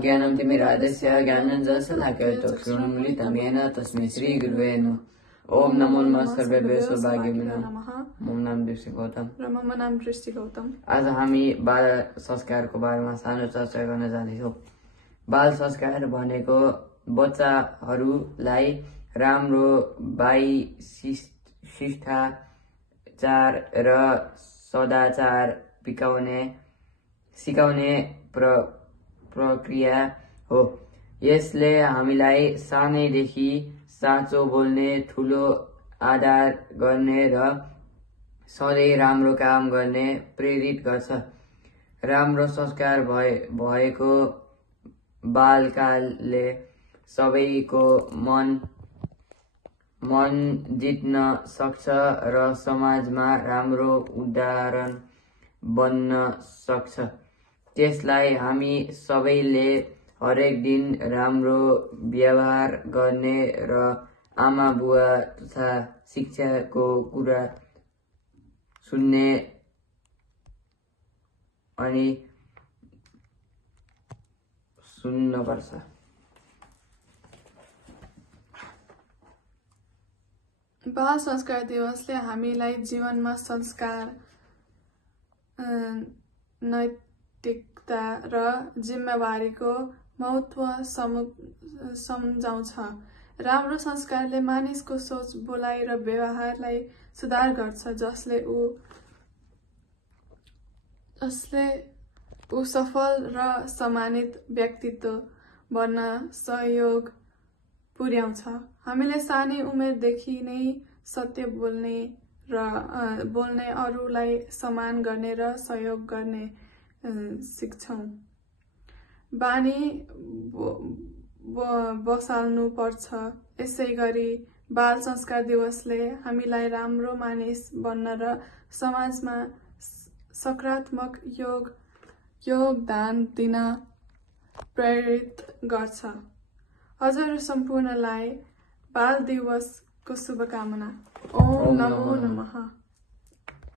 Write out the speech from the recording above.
अज्ञानं तिमिरादस्य ज्ञानञ्जनशलाकया चक्षुरुन्मीलितं येन तस्मै श्रीगुरुवे नमः। ओम नमो नमः सर्वेभ्यो सौभाग्यभ्यो नमः। मम नाम दृष्टि गौतम र मम नाम दृष्टि गौतम। आज हामी बाल संस्कारको बारेमा सानो चर्चा गर्न जाँदैछौँ। बाल संस्कार भनेको बच्चाहरूलाई राम्रो बाई शिष्टाचार र सदाचार सिकाउने प्रक्रिया हो। यसले हामीलाई सानैदेखि साँचो बोल्ने, ठूलो आदर गर्ने र सधैँ राम्रो काम गर्ने प्रेरित गर्छ। राम्रो संस्कार भएको बालकाले सबैको मन जित्न सक्छ र समाजमा राम्रो उदाहरण बन्न सक्छ। त्यसलाई हामी सबैले हरेक दिन राम्रो व्यवहार गर्ने र आमा बुवा तथा शिक्षकको कुरा सुन्ने अनि सुन्नुपर्छ। बाल संस्कार दिवसले हामीलाई जीवनमा संस्कार, नैतिकता र जिम्मेवारीको महत्त्व सम्झाउँछ। राम्रो संस्कारले मानिसको सोच, बोलाइ र व्यवहारलाई सुधार गर्छ, जसले ऊ सफल र सम्मानित व्यक्तित्व बन्न सहयोग पुर्याउँछ। हामीले सानै उमेरदेखि नै सत्य बोल्ने, अरूलाई सम्मान गर्ने र सहयोग गर्ने सिक्छौँ। बानी बसाल्नु पर्छ। यसैगरी बाल संस्कार दिवसले हामीलाई राम्रो मानिस बन्न र समाजमा सकारात्मक योगदान दिन प्रेरित गर्छ। हजुर सम्पूर्णलाई बाल दिवसको शुभकामना। ओम नमो नमः।